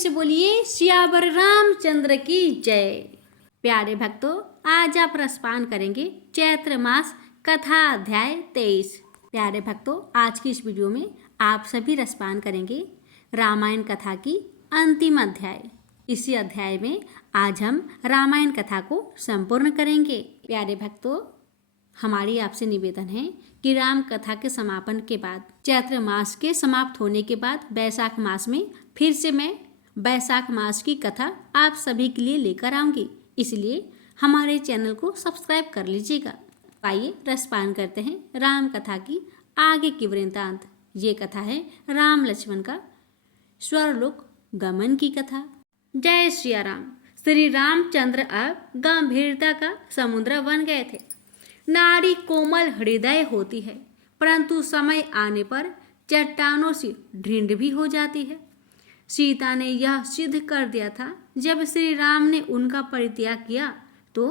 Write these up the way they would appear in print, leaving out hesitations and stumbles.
से बोलिए सियावर रामचंद्र की जय। प्यारे भक्तों, आज आप रसपान करेंगे चैत्र मास कथा अध्याय 23। प्यारे भक्तों, आज की इस वीडियो में आप सभी रसपान करेंगे रामायण कथा की अंतिम अध्याय। इसी अध्याय में आज हम रामायण कथा को संपूर्ण करेंगे। प्यारे भक्तों, हमारी आपसे निवेदन है कि राम कथा के समापन के बाद, चैत्र मास के समाप्त होने के बाद वैशाख मास में फिर से मैं वैशाख मास की कथा आप सभी के लिए लेकर आऊंगी। इसलिए हमारे चैनल को सब्सक्राइब कर लीजिएगा। आइए रसपान करते हैं राम कथा की आगे की वृत्तांत। ये कथा है राम लक्ष्मण का स्वर्गलोक गमन की कथा। जय श्री राम। श्री रामचंद्र अब गंभीरता का समुद्र बन गए थे। नारी कोमल हृदय होती है, परंतु समय आने पर चट्टानों से ढींढ भी हो जाती है। सीता ने यह सिद्ध कर दिया था। जब श्री राम ने उनका परित्याग किया तो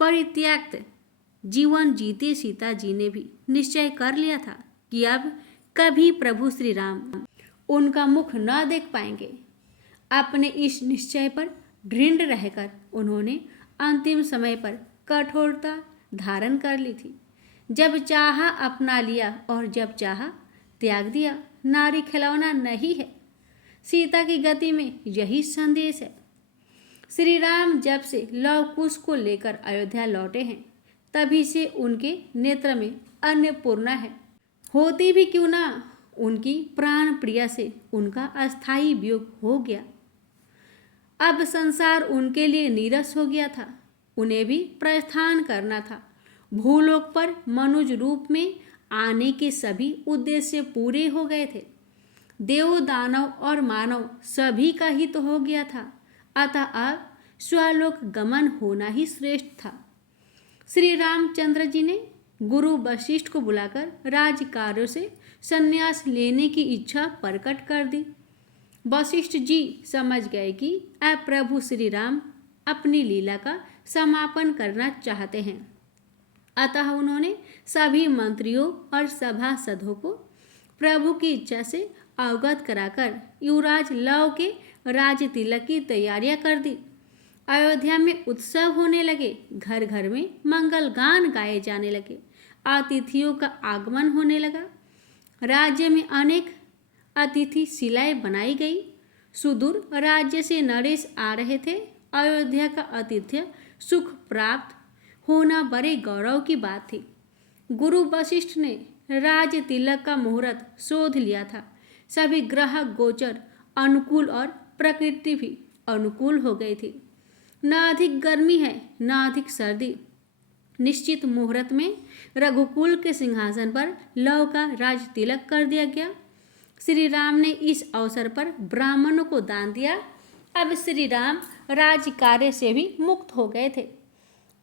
परित्यक्त जीवन जीते सीता जी ने भी निश्चय कर लिया था कि अब कभी प्रभु श्री राम उनका मुख न देख पाएंगे। अपने इस निश्चय पर दृढ़ रहकर उन्होंने अंतिम समय पर कठोरता धारण कर ली थी। जब चाहा अपना लिया और जब चाहा त्याग दिया। नारी खिलौना नहीं है। सीता की गति में यही संदेश है। श्री राम जब से लव कुश को लेकर अयोध्या लौटे हैं, तभी से उनके नेत्र में अन्नपूर्णा है। होती भी क्यों ना, उनकी प्राण प्रिया से उनका अस्थायी वियोग हो गया। अब संसार उनके लिए नीरस हो गया था। उन्हें भी प्रस्थान करना था। भूलोक पर मनुज रूप में आने के सभी उद्देश्य पूरे हो गए थे। देव दानव और मानव सभी का ही तो हो गया था। अतः अब स्वलोक गमन होना ही श्रेष्ठ था। श्री रामचंद्र जी ने गुरु वशिष्ठ को बुलाकर राज कार्यों से संन्यास लेने की इच्छा प्रकट कर दी। वशिष्ठ जी समझ गए कि अब प्रभु श्री राम अपनी लीला का समापन करना चाहते हैं। अतः उन्होंने सभी मंत्रियों और सभासदों को प्रभु की इच्छा से अवगत कराकर युवराज लव के राज तिलक की तैयारियां कर दी। अयोध्या में उत्सव होने लगे। घर घर में मंगल गान गाए जाने लगे। अतिथियों का आगमन होने लगा। राज्य में अनेक अतिथि शिलाएं बनाई गई। सुदूर राज्य से नरेश आ रहे थे। अयोध्या का आतिथ्य सुख प्राप्त होना बड़े गौरव की बात थी। गुरु वशिष्ठ ने राज तिलक का मुहूर्त शोध लिया था। सभी ग्रह गोचर अनुकूल और प्रकृति भी अनुकूल हो गई थी। न अधिक गर्मी है न अधिक सर्दी। निश्चित मुहूर्त में रघुकुल के सिंहासन पर लव का राज तिलक कर दिया गया। श्री राम ने इस अवसर पर ब्राह्मणों को दान दिया। अब श्री राम राज कार्य से भी मुक्त हो गए थे।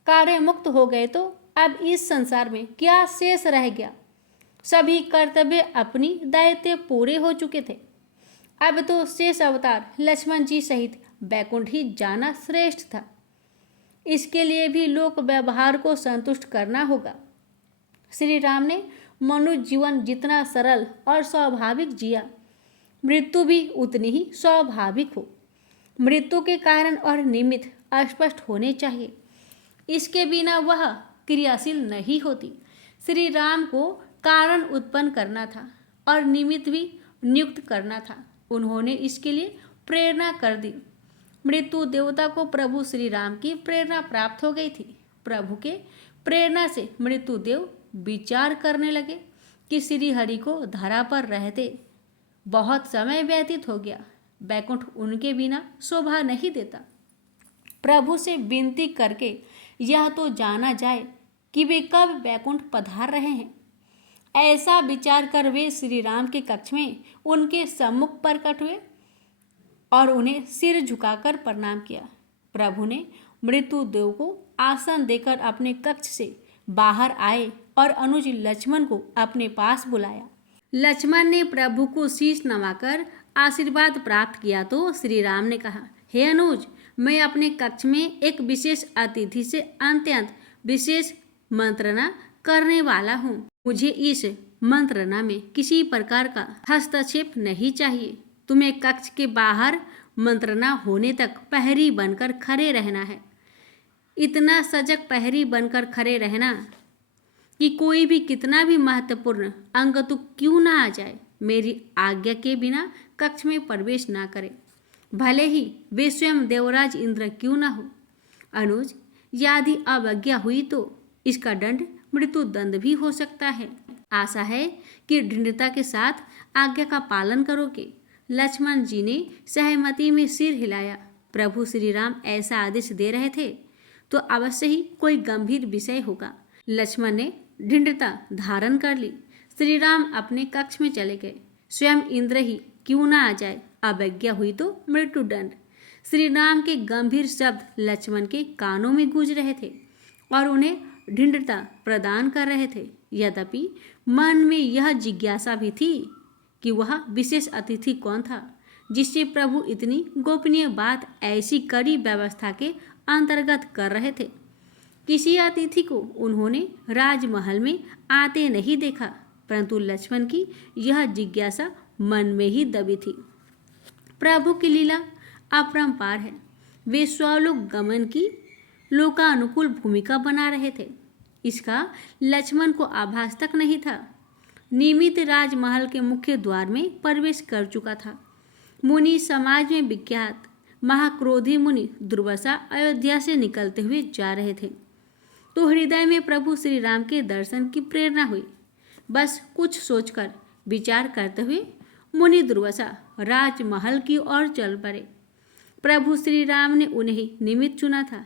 कार्य मुक्त हो गए तो अब इस संसार में क्या शेष रह गया। सभी कर्तव्य अपनी दायित्व पूरे हो चुके थे। अब तो शेष अवतार लक्ष्मण जी सहित बैकुंठ ही जाना श्रेष्ठ था। इसके लिए भी लोक व्यवहार को संतुष्ट करना होगा। श्री राम ने मनुष्य जीवन जितना सरल और स्वाभाविक जिया, मृत्यु भी उतनी ही स्वाभाविक हो। मृत्यु के कारण और निमित्त अस्पष्ट होने चाहिए। इसके बिना वह क्रियाशील नहीं होती। श्री राम को कारण उत्पन्न करना था और निमित्त भी नियुक्त करना था। उन्होंने इसके लिए प्रेरणा कर दी। मृत्यु देवता को प्रभु श्री राम की प्रेरणा प्राप्त हो गई थी। प्रभु के प्रेरणा से मृत्यु देव विचार करने लगे कि श्री हरि को धरा पर रहते बहुत समय व्यतीत हो गया। बैकुंठ उनके बिना शोभा नहीं देता। प्रभु से विनती करके यह तो जाना जाए कि वे कब बैकुंठ पधार रहे हैं। ऐसा विचार कर वे श्री राम के कक्ष में उनके सम्मुख प्रकट हुए और उन्हें सिर झुकाकर प्रणाम किया। प्रभु ने मृत्यु देव को आसन देकर अपने कक्ष से बाहर आए और अनुज लक्ष्मण को अपने पास बुलाया। लक्ष्मण ने प्रभु को शीश नवाकर आशीर्वाद प्राप्त किया तो श्री राम ने कहा, हे अनुज, मैं अपने कक्ष में एक विशेष अतिथि से अत्यंत विशेष मंत्रणा करने वाला हूँ। मुझे इस मंत्रणा में किसी प्रकार का हस्तक्षेप नहीं चाहिए। तुम्हें कक्ष के बाहर मंत्रणा होने तक प्रहरी बनकर खड़े रहना है। इतना सजग प्रहरी बनकर खड़े रहना कि कोई भी कितना भी महत्वपूर्ण अंग तो क्यों ना आ जाए, मेरी आज्ञा के बिना कक्ष में प्रवेश ना करे, भले ही वे स्वयं देवराज इंद्र क्यों ना हो। अनुज, यदि अवज्ञा हुई तो इसका दंड मृत्यु दंड भी हो सकता है। आशा है कि दृढ़ता के साथ आज्ञा का पालन करोगे। लक्ष्मण जी ने सहमति में सिर हिलाया। प्रभु श्री राम ऐसा आदेश दे रहे थे तो अवश्य ही कोई गंभीर विषय होगा। लक्ष्मण ने दृढ़ता धारण कर ली। श्री राम अपने कक्ष में चले गए। स्वयं इंद्र ही क्यों ना आ जाए, अवज्ञा हुई तो मृत्यु दंड। श्री राम के गंभीर शब्द लक्ष्मण के कानों में गूंज रहे थे और उन्हें दृढ़ता प्रदान कर रहे थे। यद्यपि मन में यह जिज्ञासा भी थी कि वह विशेष अतिथि कौन था जिससे प्रभु इतनी गोपनीय बात ऐसी कड़ी व्यवस्था के अंतर्गत कर रहे थे। किसी अतिथि को उन्होंने राजमहल में आते नहीं देखा, परंतु लक्ष्मण की यह जिज्ञासा मन में ही दबी थी। प्रभु की लीला अपरंपार है। वे स्वलोक गमन की लोकानुकूल भूमिका बना रहे थे, इसका लक्ष्मण को आभास तक नहीं था। नियमित राजमहल के मुख्य द्वार में प्रवेश कर चुका था। मुनि समाज में विख्यात महाक्रोधी मुनि दुर्वासा अयोध्या से निकलते हुए जा रहे थे तो हृदय में प्रभु श्री राम के दर्शन की प्रेरणा हुई। बस कुछ सोचकर विचार करते हुए मुनि दुर्वासा राजमहल की ओर चल पड़े। प्रभु श्री राम ने उन्हें निमित्त चुना था।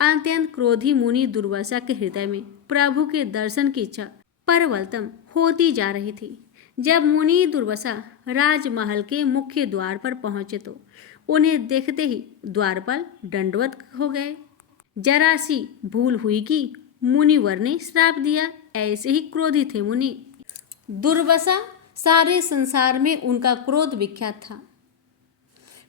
अत्यंत क्रोधी मुनि दुर्वासा के हृदय में प्रभु के दर्शन की इच्छा प्रबलतम होती जा रही थी। जब मुनि दुर्वासा राजमहल के मुख्य द्वार पर पहुंचे तो उन्हें देखते ही द्वारपाल दंडवत हो गए। जरा सी भूल हुई कि मुनिवर ने श्राप दिया, ऐसे ही क्रोधी थे मुनि। दुर्वासा सारे संसार में उनका क्रोध विख्यात था।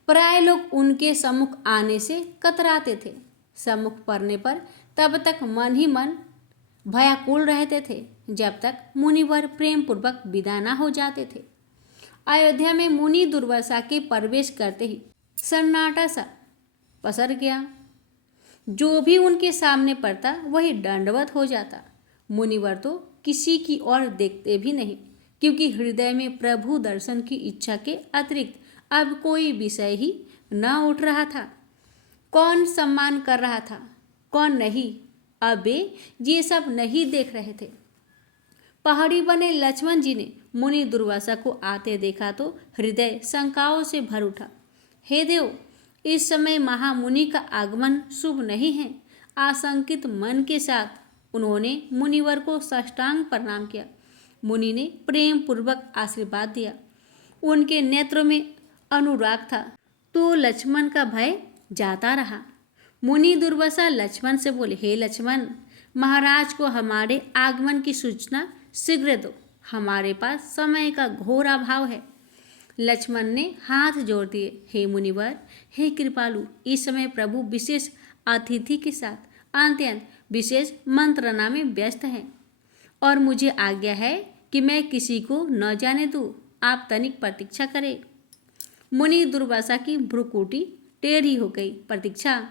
प्राय लोग उनके सम्मुख आने से कतराते थे। सम्मुख पड़ने पर तब तक मन ही मन भयाकुल रहते थे जब तक मुनिवर प्रेम पूर्वक विदा न हो जाते थे। अयोध्या में मुनि दुर्वासा के प्रवेश करते ही सन्नाटा सा पसर गया। जो भी उनके सामने पड़ता वही दंडवत हो जाता। मुनिवर तो किसी की ओर देखते भी नहीं, क्योंकि हृदय में प्रभु दर्शन की इच्छा के अतिरिक्त अब कोई विषय ही न उठ रहा था। कौन सम्मान कर रहा था, कौन नहीं, अब वे ये सब नहीं देख रहे थे। पहाड़ी बने लक्ष्मण जी ने मुनि दुर्वासा को आते देखा तो हृदय शंकाओं से भर उठा। हे देव, इस समय महामुनि का आगमन शुभ नहीं है। आशंकित मन के साथ उन्होंने मुनिवर को साष्टांग प्रणाम किया। मुनि ने प्रेम पूर्वक आशीर्वाद दिया। उनके नेत्रों में अनुराग था तो लक्ष्मण का भय जाता रहा। मुनि दुर्वासा लक्ष्मण से बोले, हे लक्ष्मण, महाराज को हमारे आगमन की सूचना शीघ्र दो, हमारे पास समय का घोर अभाव है। लक्ष्मण ने हाथ जोड़ दिए, हे मुनिवर, हे कृपालु, इस समय प्रभु विशेष अतिथि के साथ अत्यंत विशेष मंत्रणा में व्यस्त हैं और मुझे आज्ञा है कि मैं किसी को न जाने दूँ। आप तनिक प्रतीक्षा करें। मुनि दुर्वासा की भ्रुकुटी टेढ़ी हो गई। प्रतीक्षा?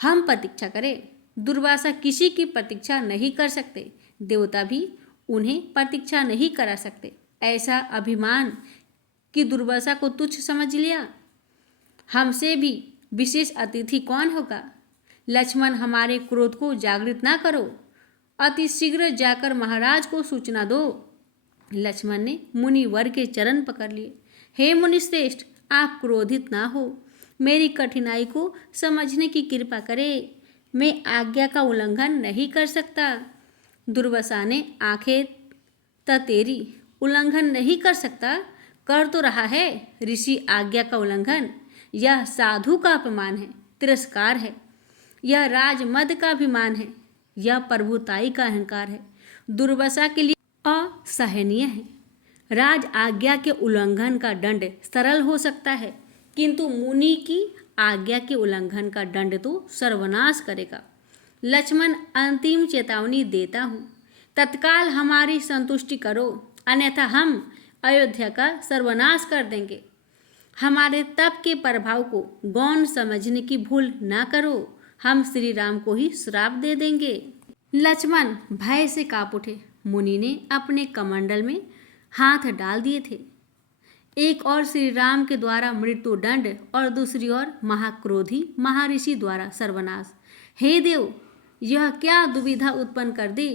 हम प्रतीक्षा करें? दुर्वासा किसी की प्रतीक्षा नहीं कर सकते। देवता भी उन्हें प्रतीक्षा नहीं करा सकते। ऐसा अभिमान कि दुर्वासा को तुच्छ समझ लिया। हमसे भी विशेष अतिथि कौन होगा? लक्ष्मण, हमारे क्रोध को जागृत ना करो, अति शीघ्र जाकर महाराज को सूचना दो। लक्ष्मण ने मुनिवर के चरण पकड़ लिए। हे मुनिश्रेष्ठ, आप क्रोधित ना हो, मेरी कठिनाई को समझने की कृपा करें। मैं आज्ञा का उल्लंघन नहीं कर सकता। दुर्वासा ने आंखें ततेरी, उल्लंघन नहीं कर सकता? कर तो रहा है ऋषि आज्ञा का उल्लंघन। यह साधु का अपमान है, तिरस्कार है। यह राजमद का अभिमान है। यह प्रभुताई का अहंकार है। दुर्वासा के लिए असहनीय है। राज आज्ञा के उल्लंघन का दंड सरल हो सकता है, किंतु मुनि की आज्ञा के उल्लंघन का दंड तो सर्वनाश करेगा। लक्ष्मण, अंतिम चेतावनी देता हूँ, तत्काल हमारी संतुष्टि करो, अन्यथा हम अयोध्या का सर्वनाश कर देंगे। हमारे तप के प्रभाव को गौण समझने की भूल ना करो, हम श्री राम को ही श्राप दे देंगे। लक्ष्मण भय से कांप उठे। मुनि ने अपने कमंडल में हाथ डाल दिए थे। एक और श्री राम के द्वारा मृत्यु दंड और दूसरी ओर महाक्रोधी महर्षि द्वारा सर्वनाश। हे देव, यह क्या दुविधा उत्पन्न कर दी।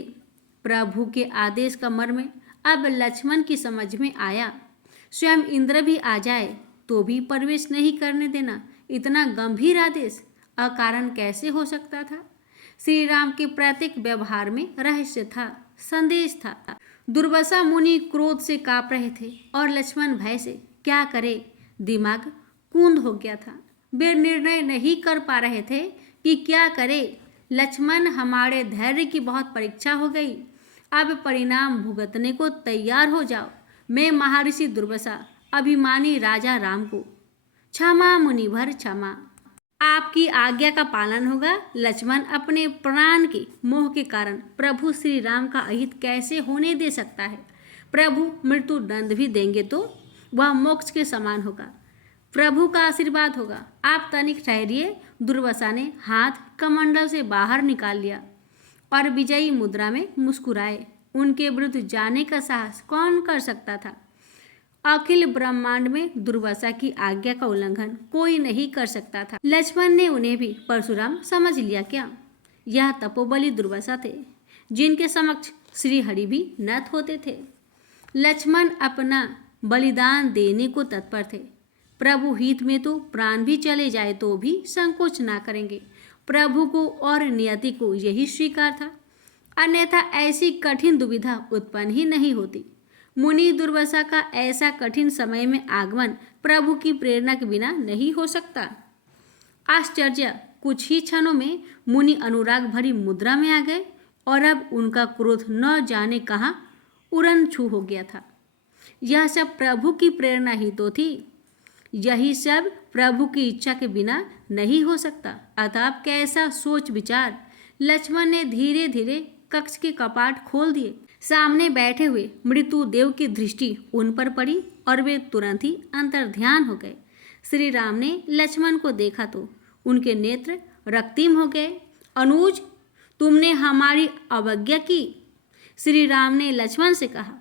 प्रभु के आदेश का मर्म अब लक्ष्मण की समझ में आया। स्वयं इंद्र भी आ जाए तो भी प्रवेश नहीं करने देना, इतना गंभीर आदेश अकारण कैसे हो सकता था। श्री राम के प्रत्येक व्यवहार में रहस्य था, संदेश था। दुर्वासा मुनि क्रोध से कांप रहे थे और लक्ष्मण भय से। क्या करे, दिमाग कूंद हो गया था। वे निर्णय नहीं कर पा रहे थे कि क्या करे। लक्ष्मण, हमारे धैर्य की बहुत परीक्षा हो गई, अब परिणाम भुगतने को तैयार हो जाओ। मैं महर्षि दुर्वासा अभिमानी राजा राम को क्षमा मुनिवर क्षमा। आपकी आज्ञा का पालन होगा। लक्ष्मण अपने प्राण के मोह के कारण प्रभु श्री राम का अहित कैसे होने दे सकता है। प्रभु मृत्यु दंड भी देंगे तो वह मोक्ष के समान होगा, प्रभु का आशीर्वाद होगा। आप तनिक ठहरिए। दुर्वासा ने हाथ कमंडल से बाहर निकाल लिया और विजयी मुद्रा में मुस्कुराए। उनके विरुद्ध जाने का साहस कौन कर सकता था। अखिल ब्रह्मांड में दुर्वासा की आज्ञा का उल्लंघन कोई नहीं कर सकता था। लक्ष्मण ने उन्हें भी परशुराम समझ लिया क्या। यह तपोबली दुर्वासा थे जिनके समक्ष श्री हरि भी नत होते थे। लक्ष्मण अपना बलिदान देने को तत्पर थे। प्रभु हित में तो प्राण भी चले जाए तो भी संकोच ना करेंगे। प्रभु को और नियति को यही स्वीकार था, अन्यथा ऐसी कठिन दुविधा उत्पन्न ही नहीं होती। मुनि दुर्वासा का ऐसा कठिन समय में आगमन प्रभु की प्रेरणा के बिना नहीं हो सकता। आश्चर्य, कुछ ही क्षणों में मुनि अनुराग भरी मुद्रा में आ गए और अब उनका क्रोध न जाने कहाँ उड़न छू हो गया था। यह सब प्रभु की प्रेरणा ही तो थी। यही सब प्रभु की इच्छा के बिना नहीं हो सकता। अतः कैसा सोच विचार। लक्ष्मण ने धीरे धीरे कक्ष के कपाट खोल दिए। सामने बैठे हुए मृत्यु देव की दृष्टि उन पर पड़ी और वे तुरंत ही अंतर्ध्यान हो गए। श्री राम ने लक्ष्मण को देखा तो उनके नेत्र रक्तिम हो गए। अनुज, तुमने हमारी अवज्ञा की। श्री राम ने लक्ष्मण से कहा,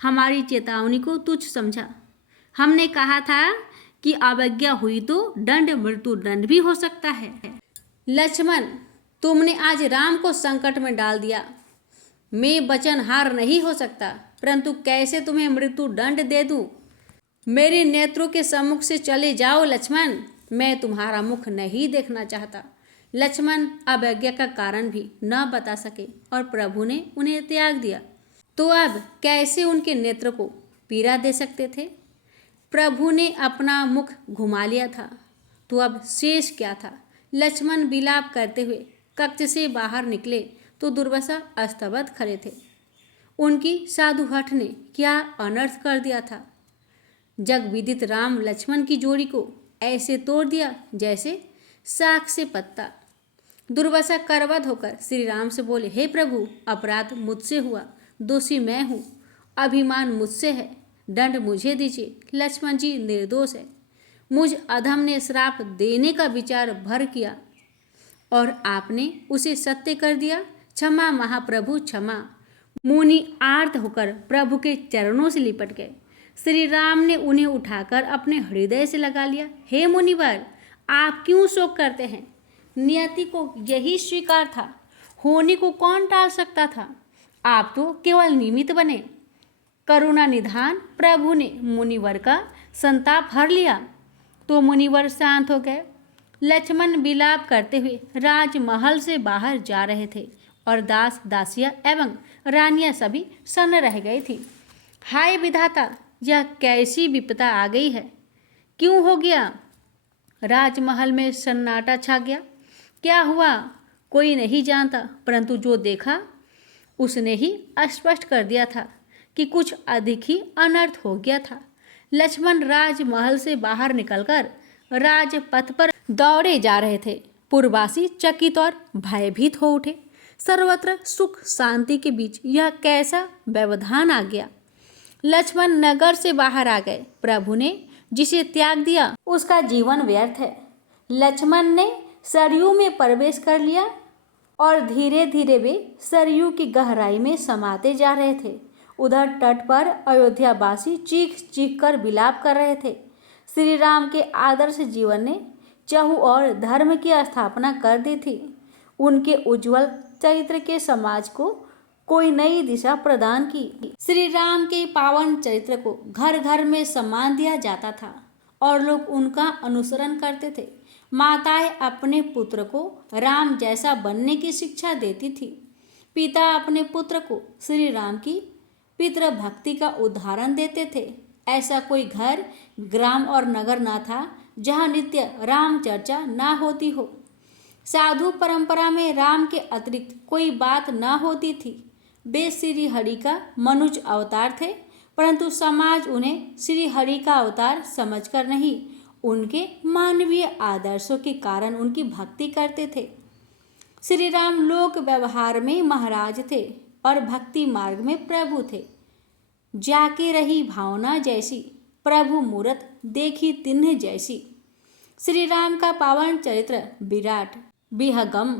हमारी चेतावनी को तुच्छ समझा। हमने कहा था कि अवज्ञा हुई तो दंड मृत्यु दंड भी हो सकता है। लक्ष्मण, तुमने आज राम को संकट में डाल दिया। मैं वचन हार नहीं हो सकता, परंतु कैसे तुम्हें मृत्यु दंड दे दूं। मेरे नेत्रों के सम्मुख से चले जाओ लक्ष्मण, मैं तुम्हारा मुख नहीं देखना चाहता। लक्ष्मण अवज्ञा का कारण भी न बता सके और प्रभु ने उन्हें त्याग दिया, तो अब कैसे उनके नेत्र को पीड़ा दे सकते थे। प्रभु ने अपना मुख घुमा लिया था, तो अब शेष क्या था। लक्ष्मण विलाप करते हुए कक्ष से बाहर निकले तो दुर्वासा अस्तबद्ध खड़े थे। उनकी साधु हठ ने क्या अनर्थ कर दिया था। जग विदित राम लक्ष्मण की जोड़ी को ऐसे तोड़ दिया जैसे साग से पत्ता। दुर्वासा करवद होकर श्री राम से बोले, हे प्रभु, अपराध मुझसे हुआ, दोषी मैं हूँ, अभिमान मुझसे है, दंड मुझे दीजिए। लक्ष्मण जी निर्दोष है। मुझ अधम ने श्राप देने का विचार भर किया और आपने उसे सत्य कर दिया। क्षमा महाप्रभु क्षमा। मुनि आर्त होकर प्रभु के चरणों से लिपट गए। श्री राम ने उन्हें उठाकर अपने हृदय से लगा लिया। हे मुनिवर, आप क्यों शोक करते हैं। नियति को यही स्वीकार था, होने को कौन टाल सकता था। आप तो केवल निमित्त बने। करुणा निधान प्रभु ने मुनिवर का संताप हर लिया तो मुनिवर शांत हो गए। लक्ष्मण विलाप करते हुए राजमहल से बाहर जा रहे थे और दास दासियां एवं रानियां सभी सन्न रह गई थी। हाय विधाता, यह कैसी विपदा आ गई है। क्यों हो गया। राजमहल में सन्नाटा छा गया। क्या हुआ कोई नहीं जानता, परंतु जो देखा उसने ही स्पष्ट कर दिया था कि कुछ अधिक ही अनर्थ हो गया था। लक्ष्मण राजमहल से बाहर निकलकर राजपथ पर दौड़े जा रहे थे। पूर्ववासी चकित और भयभीत हो उठे। सर्वत्र सुख शांति के बीच यह कैसा व्यवधान आ गया। लक्ष्मण नगर से बाहर आ गए। प्रभु ने जिसे त्याग दिया उसका जीवन व्यर्थ है। लक्ष्मण ने सरयू में प्रवेश कर लिया और धीरे धीरे वे सरयू की गहराई में समाते जा रहे थे। उधर तट पर अयोध्यावासी चीख चीख कर विलाप कर रहे थे। श्री राम के आदर्श जीवन ने चहु और धर्म की स्थापना कर दी थी। उनके उज्जवल चरित्र के समाज को कोई नई दिशा प्रदान की। श्री राम के पावन चरित्र को घर घर में सम्मान दिया जाता था और लोग उनका अनुसरण करते थे। माताएं अपने पुत्र को राम जैसा बनने की शिक्षा देती थी। पिता अपने पुत्र को श्री राम की पितृभक्ति का उदाहरण देते थे। ऐसा कोई घर, ग्राम और नगर न था जहाँ नित्य राम चर्चा ना होती हो। साधु परंपरा में राम के अतिरिक्त कोई बात न होती थी। वे श्री हरि का मनुज अवतार थे, परंतु समाज उन्हें श्री हरि का अवतार समझकर नहीं, उनके मानवीय आदर्शों के कारण उनकी भक्ति करते थे। श्री राम लोक व्यवहार में महाराज थे और भक्ति मार्ग में प्रभु थे। जाके रही भावना जैसी, प्रभु मूरत देखी तिन्ह जैसी। श्री राम का पावन चरित्र विराट, विहंगम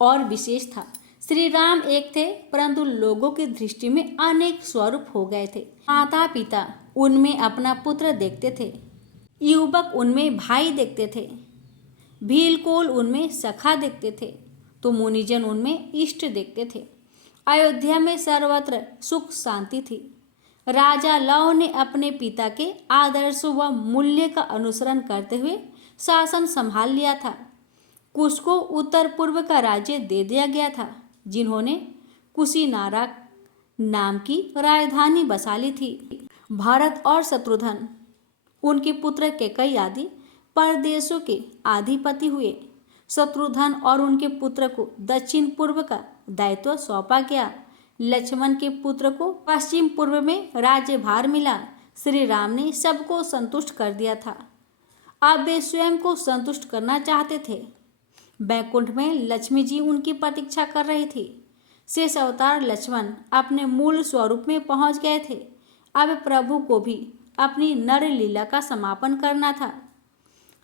और विशेष था। श्री राम एक थे, परंतु लोगों की दृष्टि में अनेक स्वरूप हो गए थे। माता पिता उनमें अपना पुत्र देखते थे, युवक उनमें भाई देखते थे, भीलकोल उनमें सखा देखते थे, तो मुनिजन उनमें इष्ट देखते थे। अयोध्या में सर्वत्र सुख शांति थी। राजा लव ने अपने पिता के आदर्शों व मूल्य का अनुसरण करते हुए शासन संभाल लिया था। कुश को उत्तर पूर्व का राज्य दे दिया गया था, जिन्होंने कुशीनारा नाम की राजधानी बसा ली थी। भरत और शत्रुघ्न उनके पुत्र कैकेयी आदि परदेशों के अधिपति हुए। शत्रुघ्न और उनके पुत्र को दक्षिण पूर्व का दायित्व सौंपा गया। लक्ष्मण के पुत्र को पश्चिम पूर्व में राज्यभार मिला। श्री राम ने सबको संतुष्ट कर दिया था, अब वे स्वयं को संतुष्ट करना चाहते थे। बैकुंठ में लक्ष्मी जी उनकी प्रतीक्षा कर रही थी। शेष अवतार लक्ष्मण अपने मूल स्वरूप में पहुंच गए थे। अब प्रभु को भी अपनी नर लीला का समापन करना था।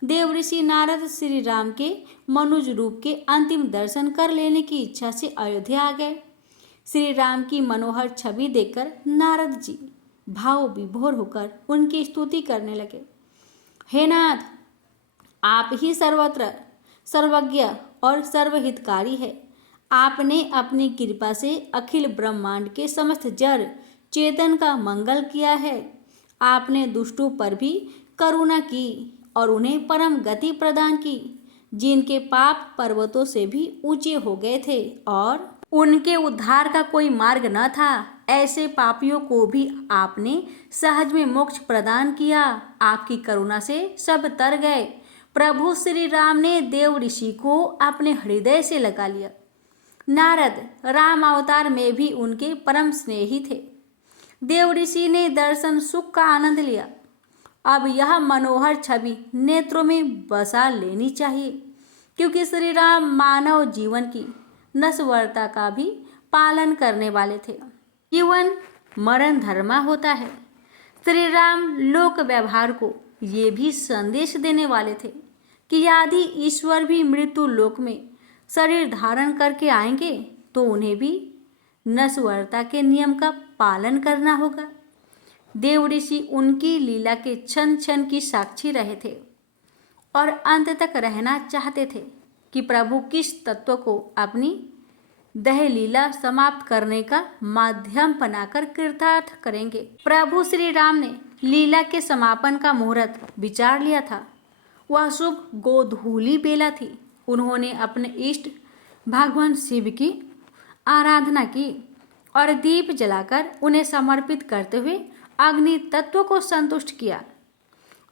देव ऋषि नारद श्री राम के मनुज रूप के अंतिम दर्शन कर लेने की इच्छा से अयोध्या आ गए। श्री राम की मनोहर छवि देखकर नारद जी भाव विभोर होकर उनकी स्तुति करने लगे। हे नाथ, आप ही सर्वत्र सर्वज्ञ और सर्वहितकारी है। आपने अपनी कृपा से अखिल ब्रह्मांड के समस्त जड़ चेतन का मंगल किया है। आपने दुष्टों पर भी करुणा की और उन्हें परम गति प्रदान की, जिनके पाप पर्वतों से भी ऊंचे हो गए थे और उनके उद्धार का कोई मार्ग न था। ऐसे पापियों को भी आपने सहज में मोक्ष प्रदान किया। आपकी करुणा से सब तर गए। प्रभु श्री राम ने देव ऋषि को अपने हृदय से लगा लिया। नारद राम अवतार में भी उनके परम स्नेही थे। देव ऋषि ने दर्शन सुख का आनंद लिया। अब यह मनोहर छवि नेत्रों में बसा लेनी चाहिए, क्योंकि श्री राम मानव जीवन की नश्वरता का भी पालन करने वाले थे। जीवन मरण धर्मा होता है। श्री राम लोक व्यवहार को ये भी संदेश देने वाले थे कि यदि ईश्वर भी मृत्यु लोक में शरीर धारण करके आएंगे तो उन्हें भी नश्वरता के नियम का पालन करना होगा। देव ऋषि उनकी लीला के क्षण क्षण की साक्षी रहे थे और अंत तक रहना चाहते थे कि प्रभु किस तत्व को अपनी दह लीला समाप्त करने का माध्यम बनाकर कृतार्थ करेंगे। प्रभु श्री राम ने लीला के समापन का मुहूर्त विचार लिया था। वह शुभ गोधूली बेला थी। उन्होंने अपने इष्ट भगवान शिव की आराधना की और दीप जलाकर उन्हें समर्पित करते हुए अग्नि तत्व को संतुष्ट किया।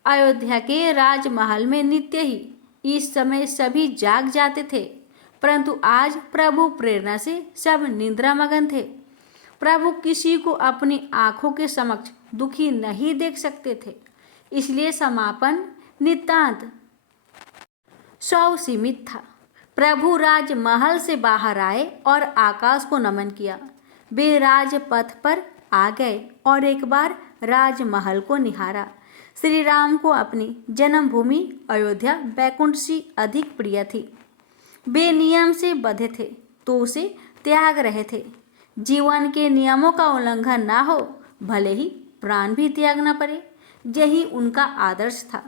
अयोध्या के राजमहल में नित्य ही इस समय सभी जाग जाते थे, परंतु आज प्रभु प्रेरणा से सब निद्रामग्न थे। प्रभु किसी को अपनी आंखों के समक्ष दुखी नहीं देख सकते थे, इसलिए समापन नितांत सौसीमित था। प्रभु राजमहल से बाहर आए और आकाश को नमन किया। वे राजपथ पर आ गए और एक बार राजमहल को निहारा। श्री राम को अपनी जन्मभूमि अयोध्या बैकुंठ से अधिक प्रिय थी। वे नियम से बंधे थे तो उसे त्याग रहे थे। जीवन के नियमों का उल्लंघन ना हो, भले ही प्राण भी त्यागना पड़े, यही उनका आदर्श था।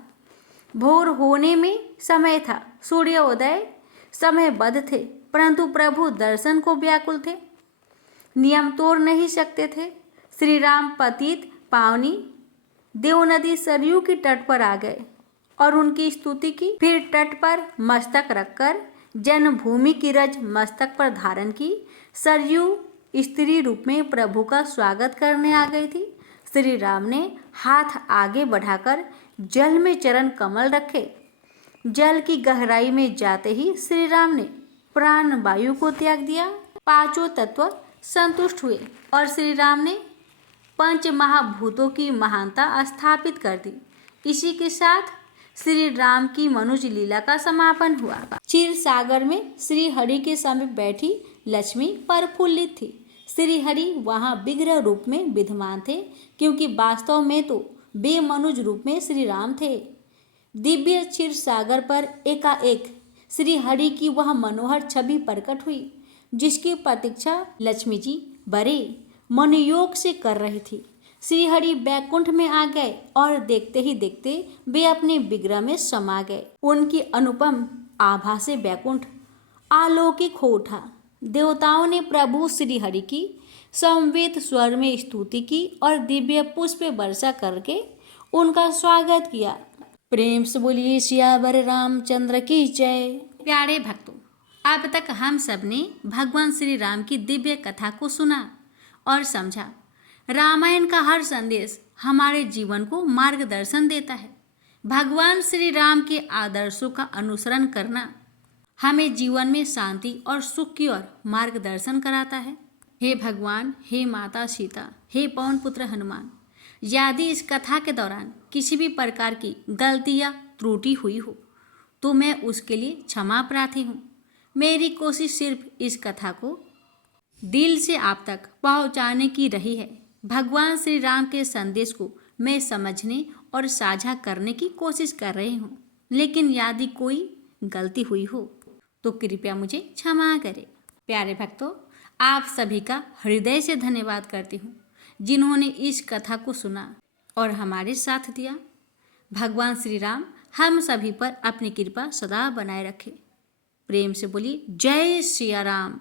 भोर होने में समय था, सूर्योदय समयबद्ध थे, परंतु प्रभु दर्शन को व्याकुल थे, नियम तोड़ नहीं सकते थे। श्री राम पतित पावनी देव नदी सरयू के तट पर आ गए और उनकी स्तुति की। फिर तट पर मस्तक रखकर जन्मभूमि की रज मस्तक पर धारण की। सरयू स्त्री रूप में प्रभु का स्वागत करने आ गई थी। श्री राम ने हाथ आगे बढ़ाकर जल में चरण कमल रखे। जल की गहराई में जाते ही श्री राम ने प्राण वायु को त्याग दिया। पांचों तत्व संतुष्ट हुए और श्री राम ने पंच महाभूतों की महानता स्थापित कर दी। इसी के साथ श्री राम की मनुज लीला का समापन हुआ। क्षीर सागर में श्री हरि के समीप बैठी लक्ष्मी प्रफुल्लित थी। श्री हरि वहां विग्रह रूप में विद्यमान थे, क्योंकि वास्तव में तो वे मनुज रूप में श्री राम थे। दिव्य क्षीर सागर पर एकाएक श्री हरि की वह मनोहर छवि प्रकट हुई, जिसकी प्रतीक्षा लक्ष्मी जी बड़े मनोयोग से कर रही थी। श्री हरि बैकुंठ में आ गए और देखते ही देखते वे अपने विग्रह में समा गए। उनकी अनुपम आभा से बैकुंठ अलौकिक हो उठा। देवताओं ने प्रभु श्री हरि की समवेत स्वर में स्तुति की और दिव्य पुष्प वर्षा करके उनका स्वागत किया। प्रेम से बोलिए सियावर रामचंद्र की जय। प्यारे भक्तों, अब तक हम सब ने भगवान श्री राम की दिव्य कथा को सुना और समझा। रामायण का हर संदेश हमारे जीवन को मार्गदर्शन देता है। भगवान श्री राम के आदर्शों का अनुसरण करना हमें जीवन में शांति और सुख की ओर मार्गदर्शन कराता है। हे भगवान, हे माता सीता, हे पवन पुत्र हनुमान, यदि इस कथा के दौरान किसी भी प्रकार की गलती या त्रुटि हुई हो तो मैं उसके लिए क्षमा प्रार्थी हूँ। मेरी कोशिश सिर्फ इस कथा को दिल से आप तक पहुँचाने की रही है। भगवान श्री राम के संदेश को मैं समझने और साझा करने की कोशिश कर रही हूँ, लेकिन यदि कोई गलती हुई हो तो कृपया मुझे क्षमा करें। प्यारे भक्तों, आप सभी का हृदय से धन्यवाद करती हूँ जिन्होंने इस कथा को सुना और हमारे साथ दिया। भगवान श्री राम हम सभी पर अपनी कृपा सदा बनाए रखे। प्रेम से बोलिए जय सिया राम।